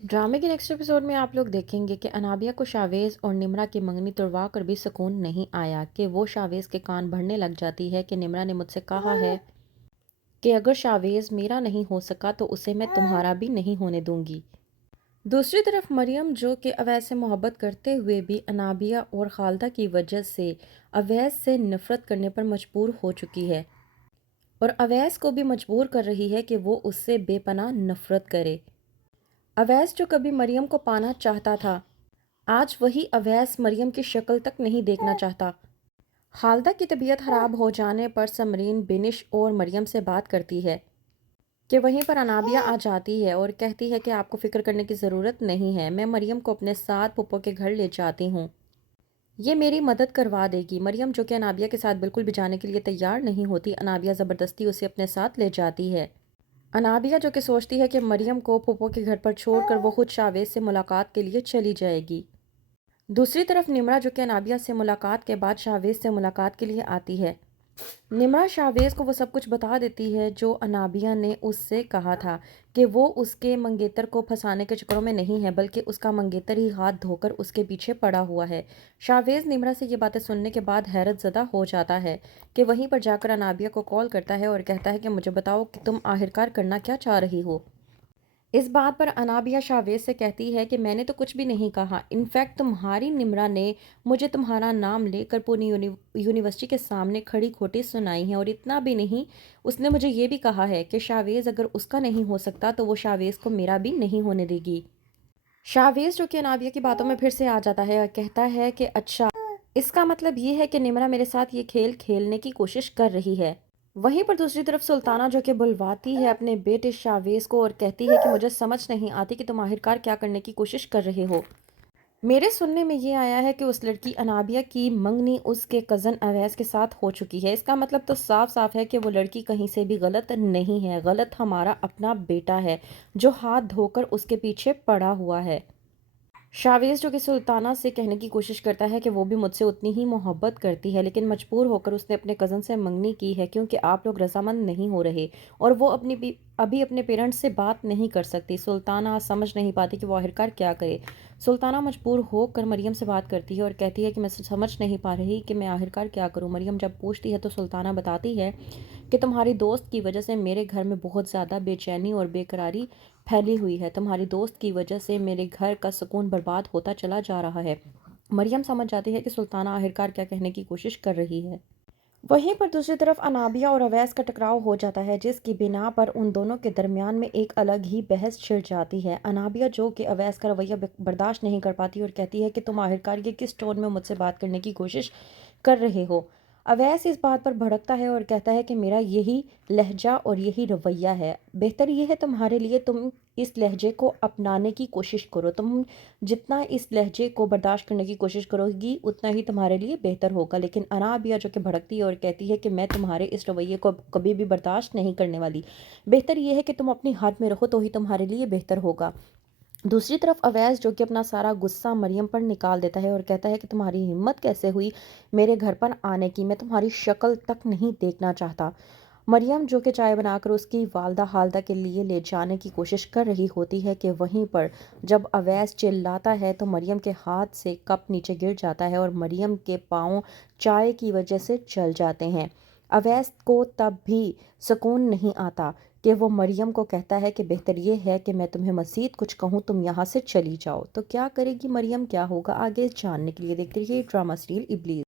ड्रामे के next episode में आप लोग देखेंगे कि अनाबिया को शावेज और निम्रा की मंगनी तुड़वा कर भी सुकून नहीं आया कि वो शावेज के कान भरने लग जाती है कि निम्रा ने मुझसे कहा है कि अगर शावेज मेरा नहीं हो सका तो उसे मैं तुम्हारा भी नहीं होने दूंगी। दूसरी तरफ मरियम जो कि अवैस से मोहब्बत करते हुए भी अनाबिया और खालदा की वजह से अवैस से नफरत करने पर मजबूर हो चुकी है और अवैस को भी मजबूर कर रही है कि वो उससे बेपनाह नफरत करे। अवैस जो कभी मरियम को पाना चाहता था, आज वही अवैस मरियम की शक्ल तक नहीं देखना चाहता। खालदा की तबीयत खराब हो जाने पर समरीन बिनिश और मरियम से बात करती है कि वहीं पर अनाबिया आ जाती है और कहती है कि आपको फिक्र करने की ज़रूरत नहीं है, मैं मरियम को अपने साथ पुप्पो के घर ले जाती हूँ, ये मेरी मदद करवा देगी। मरियम जो कि अनाबिया के साथ बिल्कुल भी जाने के लिए तैयार नहीं होती, अनाबिया ज़बरदस्ती उसे अपने साथ ले जाती है। अनाबिया जो कि सोचती है कि मरियम को पुप्पो के घर पर छोड़कर वो खुद शावेज से मुलाकात के लिए चली जाएगी। दूसरी तरफ निम्रा जो कि अनाबिया से मुलाकात के बाद शावेज से मुलाकात के लिए आती है। निम्रा शावेज को वो सब कुछ बता देती है जो अनाबिया ने उससे कहा था कि वो उसके मंगेतर को फंसाने के चक्करों में नहीं है, बल्कि उसका मंगेतर ही हाथ धोकर उसके पीछे पड़ा हुआ है। शावेज निम्रा से ये बातें सुनने के बाद हैरत ज़दा हो जाता है कि वहीं पर जाकर अनाबिया को कॉल करता है और कहता है कि मुझे बताओ कि तुम आखिरकार करना क्या चाह रही हो। इस बात पर अनाबिया शावेज से कहती है कि मैंने तो कुछ भी नहीं कहा, इनफैक्ट तुम्हारी निम्रा ने मुझे तुम्हारा नाम लेकर पूरी यूनिवर्सिटी के सामने खड़ी खोटी सुनाई है, और इतना भी नहीं, उसने मुझे ये भी कहा है कि शावेज अगर उसका नहीं हो सकता तो वो शावेज को मेरा भी नहीं होने देगी। शावेज जो कि अनाबिया की बातों में फिर से आ जाता है और कहता है कि अच्छा, इसका मतलब ये है कि निम्रा मेरे साथ ये खेल खेलने की कोशिश कर रही है। वहीं पर दूसरी तरफ सुल्ताना जो कि बुलवाती है अपने बेटे शावेज को और कहती है कि मुझे समझ नहीं आती कि तुम आखिरकार क्या करने की कोशिश कर रहे हो। मेरे सुनने में ये आया है कि उस लड़की अनाबिया की मंगनी उसके कज़न अवैस के साथ हो चुकी है। इसका मतलब तो साफ साफ है कि वो लड़की कहीं से भी गलत नहीं है, गलत हमारा अपना बेटा है जो हाथ धोकर उसके पीछे पड़ा हुआ है। शावेज जो कि सुल्ताना से कहने की कोशिश करता है कि वो भी मुझसे उतनी ही मोहब्बत करती है, लेकिन मजबूर होकर उसने अपने कज़न से मंगनी की है क्योंकि आप लोग रजामंद नहीं हो रहे और वो अभी अपने पेरेंट्स से बात नहीं कर सकती। सुल्ताना समझ नहीं पाती कि वो आखिरकार क्या करे। सुल्ताना मजबूर होकर मरियम से बात करती है और कहती है कि मैं समझ नहीं पा रही कि मैं आखिरकार क्या करूँ। मरियम जब पूछती है तो सुल्ताना बताती है कि तुम्हारी दोस्त की वजह से मेरे घर में बहुत ज़्यादा बेचैनी और बेकरारी फैली हुई है, तुम्हारी दोस्त की वजह से मेरे घर का सुकून बर्बाद होता चला जा रहा है। मरियम समझ जाती है कि सुल्ताना आखिरकार क्या कहने की कोशिश कर रही है। वहीं पर दूसरी तरफ अनाबिया और अवैस का टकराव हो जाता है, जिसकी बिना पर उन दोनों के दरमियान में एक अलग ही बहस छिड़ जाती है। अनाबिया जो कि अवैस का रवैया बर्दाश्त नहीं कर पाती और कहती है कि तुम आखिरकार ये किस टोन में मुझसे बात करने की कोशिश कर रहे हो। अवैस इस बात पर भड़कता है और कहता है कि मेरा यही लहजा और यही रवैया है, बेहतर ये है तुम्हारे लिए तुम इस लहजे को अपनाने की कोशिश करो। तुम जितना इस लहजे को बर्दाश्त करने की कोशिश करोगी उतना ही तुम्हारे लिए बेहतर होगा। लेकिन अनाबिया जो कि भड़कती है और कहती है कि मैं तुम्हारे इस रवैये को कभी भी बर्दाश्त नहीं करने वाली, बेहतर ये है कि तुम अपनी हद में रहो तो ही तुम्हारे लिए बेहतर होगा। दूसरी तरफ अवैस जो कि अपना सारा गुस्सा मरियम पर निकाल देता है और कहता है कि तुम्हारी हिम्मत कैसे हुई मेरे घर पर आने की, मैं तुम्हारी शक्ल तक नहीं देखना चाहता। मरियम जो कि चाय बनाकर उसकी वालदा हालदा के लिए ले जाने की कोशिश कर रही होती है कि वहीं पर जब अवैस चिल्लाता है तो मरियम के हाथ से कप नीचे गिर जाता है और मरियम के पाँव चाय की वजह से जल जाते हैं। अवैस को तब भी सुकून नहीं आता कि वो मरियम को कहता है कि बेहतर ये है कि मैं तुम्हें मज़ीद कुछ कहूँ, तुम यहाँ से चली जाओ। तो क्या करेगी मरियम, क्या होगा आगे जानने के लिए देखते रहिए ड्रामा सीरियल इब्लीस।